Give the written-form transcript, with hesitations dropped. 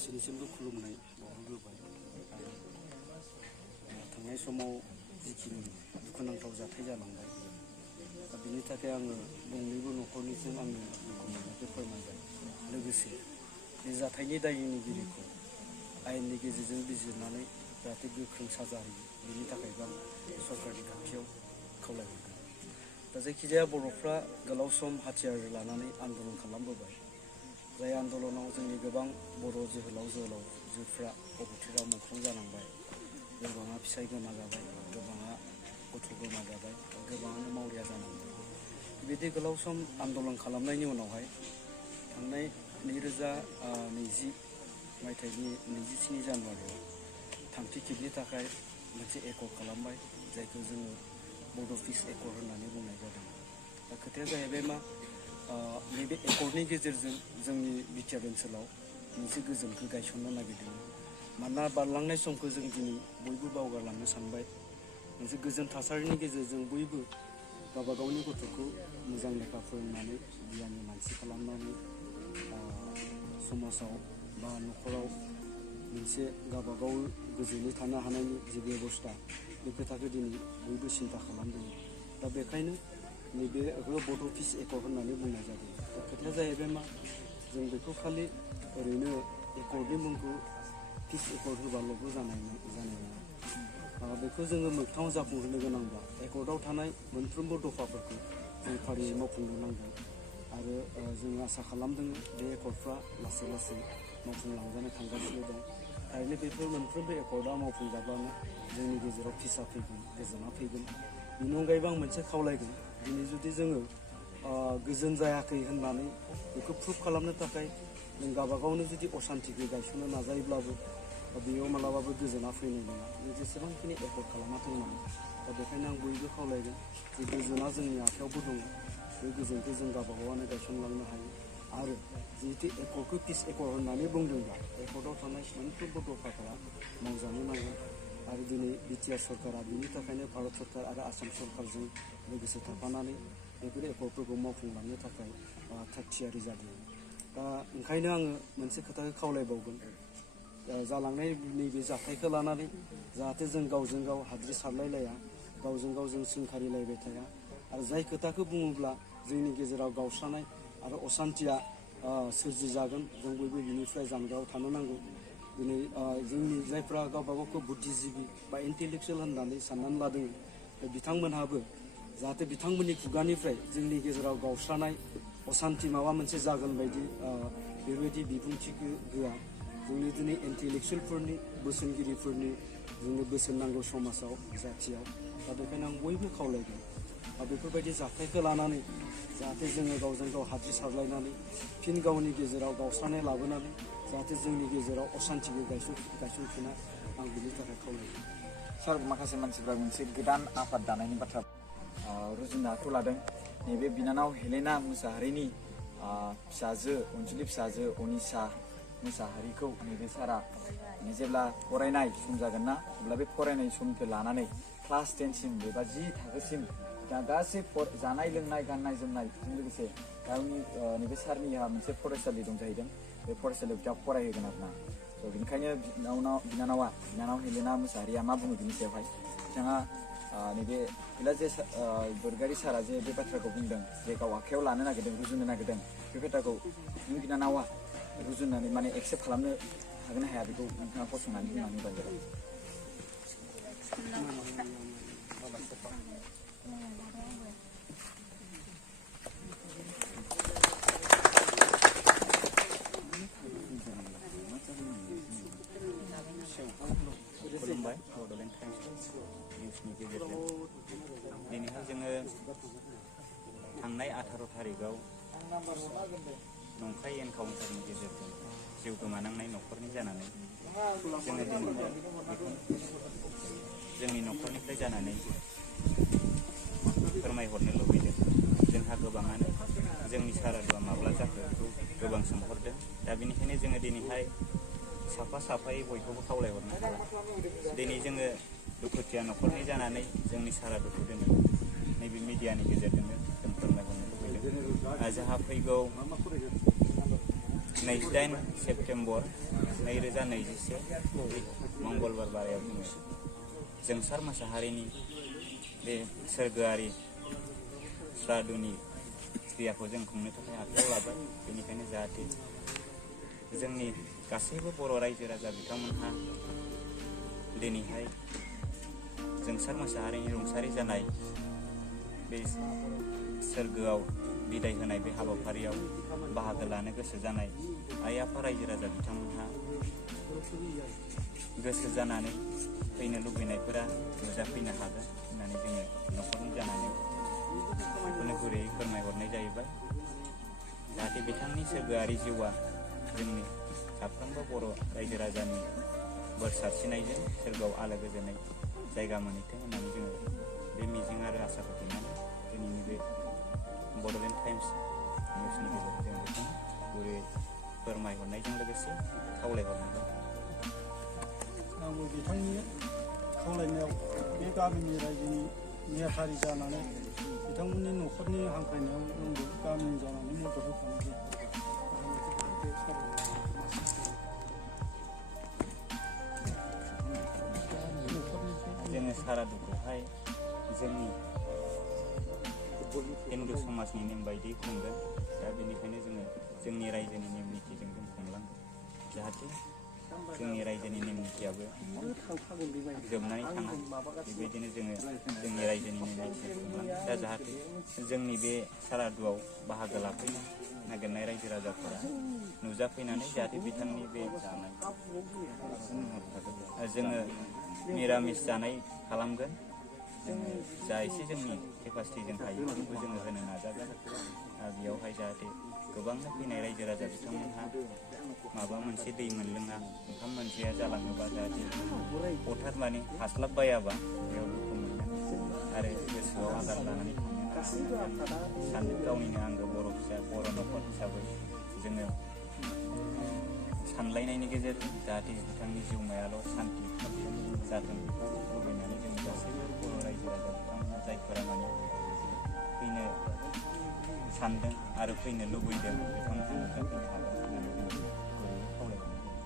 गासैनिसिमबो खुलुमनाय बावहरग्रोबाय आरो थांनाय समाव जिखिनि दुखुनांथाव जाथाय जालांबाय बिनि थाखाय आङो गंनैबो न'खरनिसिम आंनि दुखु मोननायखौ फोरमायबाय। लोगोसे बे जाथायनि दायनिगिरिखौ आयेननि गेजेरजों बिजिरनानै जाहाथे गोख्रों साजा होयो बेनि थाखायबो आं सरकारनि खाथियाव खावलायहरगोन। दा जायखिजाया बर'फ्रा गोलाव सम हाथियार लानानै आन्दलन खालामबोबाय। जाय आन्दलनाव जोंनि गोबां बर' जोहोलाव जोहोलावजोफ्रा अबथिराव मुंख्लं जानांबाय। गोबाङा फिसाय गोमाजाबाय, गोबाङा गथ' गोमाजाबाय, गोबाङानो मावरिया जानांबाय। बिदि गोलाव सम आन्दलन खालामनायनि उनावहाय थांनाय 2020 मायथाइनि 27 जानुवारियाव थामथि खेबनि थाखाय मोनसे एकर्ड खालामबाय, जायखौ जोङो बड' पिस एकर्ड होननानै बुंनाय जादों। दा खोथाया जाहैबाय मा, नैबे एकर्डनि गेजेरजों जोंनि बिटिआर ओनसोलाव मोनसे गोजोनखौ गायसननो नागिरदों। मानोना बारलांनाय समखौ जों दिनै बयबो बावगारलांनो सानबाय। मोनसे गोजोन थासारिनि गेजेरजों बयबो गावबा गावनि गथ'खौ मोजां लेखा फोरोंनानै गियाननि मानसि खालामनानै समाजाव बा न'खराव मोनसे गावबा गाव गोजोनै थानो हानायनि जि बेबस्था बे खोथाखौ दिनै बयबो सिन्था खालामदों। दा बेखायनो नैबे बड' पिस एकर्ड होननानै बुंनाय जादों। दा खोथाया जाहैबाय मा, जों बेखौ खालि ओरैनो एकर्डनि मुंखौ पिस एकर्ड होबाल'बो जानाय नङा। बेखौ जोङो मोगथाङाव जाफुंहोनो गोनांब्ला एकर्डआव थानाय मोनफ्रोमबो दफाफोरखौ जों फारियै मावफुंनो नांगोन। आरो जों आसा खालामदों बे एकर्डफ्रा लासै लासै मावफुंलांजानो थांगासिनो दं। थारैनो बेफोर मोनफ्रोमबो एकर्डआ मावफुंजाब्लानो जोंनि गेजेराव पिसआ फैगोन, गोजोना फैगोन। बेनि अनगायैबो आं मोनसे खावलायगोन, दिनै जुदि जोङो गोजोन जायाखै होननानै बेखौ प्रुभ खालामनो थाखाय जों गावबा गावनो जुदि असान्थिखौ गायसननो नाजायोब्लाबो बेयाव मालाबाबो गोजोना फैनाय नङा। जों जेसेबांखिनि एकर्ड खालामाथों मानो। दा बेखायनो आं बयबो खावलायगोन जे गोजोना जोंनि आखायावबो दङ। बे गोजोनखौ जों गावबा गावनो गायसनलांनो हायो। आरो जिहेतु एकर्डखौ पिस एकर्ड होननानै बुंदोंब्ला एकर्डआव थानाय मोनफ्रोमबो दफाफोरा मावजानो नांगोन। आरो दिनै बिटिआर सरकारा बिनि थाखायनो भारत सरकार आरो आसाम सरकारजों लोगोसे थाफानानै बेफोर एकर्डफोरखौ मावफुंलांनो थाखाय थाग थियारि जादों। दा ओंखायनो आङो मोनसे खोथाखौ खावलायबावगोन, जालांनाय नैबे जाथायखौ लानानै जाहाथे जों गावजों गाव हाद्रि सारलायलाया, गावजों गाव जों सोंखारिलायबाय थाया। आरो जाय खोथाखौ बुङोब्ला जोंनि गेजेराव गावस्रानाय आरो असान्थिया सोरजिजागोन, जों बयबो बिनिफ्राय जानगाराव थानो नांगौ। दिनै जोंनि जायफ्रा गावबा गावखौ बुद्धिजिबि बा इन्टेलेक्सुयेल होननानै साननानै लादों, बिथांमोनहाबो जाहाथे बिथांमोननि खुगानिफ्राय जोंनि गेजेराव गावस्रानाय असान्थि माबा मोनसे जागोन बायदि बेबायदि बिबुंथिखौ होआ। जोंनि दिनै इन्टेलेक्सुयेलफोरनि, बोसोनगिरिफोरनि जोंनो बोसोन नांगौ समाजाव, जाथियाव। दा बेखायनो आं बयबो खावलायगोन बेफोरबायदि जाथायखौ लानानै जाहाथे जोङो गावजों गाव हाद्रि सारलायनानै फिन गावनि गेजेराव गावस्रानाय लाबोनानै जाहाथे जोंनि गेजेराव असान्थिखौ गायसनफिना, आं बिनि थाखाय खावलायगोन। सार, माखासे मानसिफ्रा मोनसे गोदान आफाद दानायनि बाथ्रा रुजुनो आखायाव लादों। नैबे बिनानाव हेलेना मुसाहारिनि फिसाजो, अनसुलि फिसाजो अनिसा मुसाहारिखौ नैबे सारा जेब्ला फरायनाय सम जागोन ना, अब्ला बे फरायनाय समखौ लानानै क्लास 10सिम एबा 10 थाखोसिम गासै जानाय लोंनाय, गाननाय जोमनायजों लोगोसे गावनि नैबे सारनिहा मोनसे फरायसालि दं जाहैदों। बे फरायसालियाव बिथाङा फरायहोगोन आरोना। बेनिखायनो बिनानाव हेलेना मुसाहारिया मा बुङो बिनि सायावहाय बिथाङा नैबे जे बरगयारी सारा जे बे बाथ्राखौ बुंदों, जे गाव आखायाव लानो नागिरदों, रुजुनो नागिरदों, बे खोथाखौ नों बिनानावा रुजुनानै माने एक्सेप्ट खालामनो हागोन ना हाया, बेखौ नोंथाङा फसंनानै बुंनानै होबानो खुलुमबाय। बड'लेण्ड टाइम्स निउसनि गेजेरजों दिनैहाय जोङो थांनाय 18 थारिखआव नंखाय एनकाउन्टारनि गेजेरजों जिउ गोमानांनाय न'खरनि जानानै जोङो दिनैहाय जोंनि न'खरनिफ्राय जानानै फोरमायहरनो लुबैदों। जोंहा गोबाङानो जोंनि सारादुआ माब्ला जाखो बेखौ गोबां सोंहरदों। दा बेनिखायनो जोङो दिनैहाय साफा साफायै बयखौबो खावलायहरनो हाला। दिनै जोङो दुखुथिया न'खरनि जानानै जोंनि सारादुखौ दोनो नैबे मिडियानि गेजेरजोंनो जों फोरमायहरनो लुबैदों। जोंहा फैगौ 28 सेप्तेम्बर 2021 मंगलबार बारायाव जोङो जोंसार मोसाहारिनि बे सोरगोआरि श्राद्धनि क्रियाखौ जों खुंनो थाखाय आखायाव लाबाय। बेनिखायनो जाहाथे जोंनि गासैबो बर' रायजो राजा बिथांमोनहा दिनैहाय जोंसार मोसाहारिनि रुंसारि जानाय बे सोरगोआव बिदाय होनाय बे हाबाफारियाव बाहागो लानो गोसो जानाय आइ आफा रायजो राजा बिथांमोनहा गोसो जानानै फैनो लुबैनायफोरा नुजाफैनो हागोन होननानै जोङो न'खरनि जानानै बेखौनो गुरैयै फोरमायहरनाय जाहैबाय। जाहाथे बिथांनि सोरगोआरि जिउआ जोंनि साफ्रोमबो बर' रायजो राजानि बोर सारस्रिनायजों सोरगोआव आलो गोजोनै जायगा मोनहैथों होननानै जोङो बे मिजिं आरो आसाखौ थिनानै दिनैनि बे बड'लेण्ड टाइम्स निउसनि गेजेरजों बेखौ गुरैयै फोरमायहरनायजों लोगोसे खावलायहरनाय जाबाय। आंबो बिथांनि खावलायनायाव बे गामिनि रायजोनि नेहाथारि जानानै बिथांमोननि न'खरनि हांख्रायनायाव आंबो गामिनि जानानै मदद होफानाय जायो। जोङो सारादुखौहाय जोंनि हिन्दु समाजनि नेम बायदि खुंगोन। दा बेनिखायनो जोङो जोंनि रायजोनि नेम निथिजों जों खुंलांगोन। जाहाथे जोंनि रायजोनि नेम निथियाबो जोबनानै थाङा, बेबायदिनो जोङो जोंनि रायजोनि नेम निथिजों खुंलांगोन। दा जाहाथे जोंनि बे सारादुआव बाहागो लाफैनो नागिरनाय रायजो राजाफोरा नुजाफैनानै जाहाथे बिथांनि बे जानाय जोङो निरामिस जानाय खालामगोन। जोङो जा एसे जोंनि केपासिटिजों हायो बेखौ जोङो होनो नाजागोन। बेयावहाय जाहाथे गोबांनो फैनाय रायजो राजा बिथांमोनहा माबा मोनसे दै मोनलोङा, ओंखाम मोनजाया जालाङोबा जाहाथे हथात माने हास्लाबबायाबा बेयाव दुखु मोनगोन आरो गोसोआव आघात लानानै थांनो सानदों। गावनिनो आंगो बर' फिसा बर' न'खर हिसाबै जोङो सानलायनायनि गेजेरजों जाहाथे बिथांनि जिउमायाल' सान्थि जाथों बेखौ लुबैनानै जों गासैबो बर' रायजो राजा बिथांमोना जायफोरा माने फैनो सानदों आरो फैनो लुबैदों बिथांमोनहा नुजाफैनो हागोन होननानै जों गुरैयै खावलायहरनाय जायो।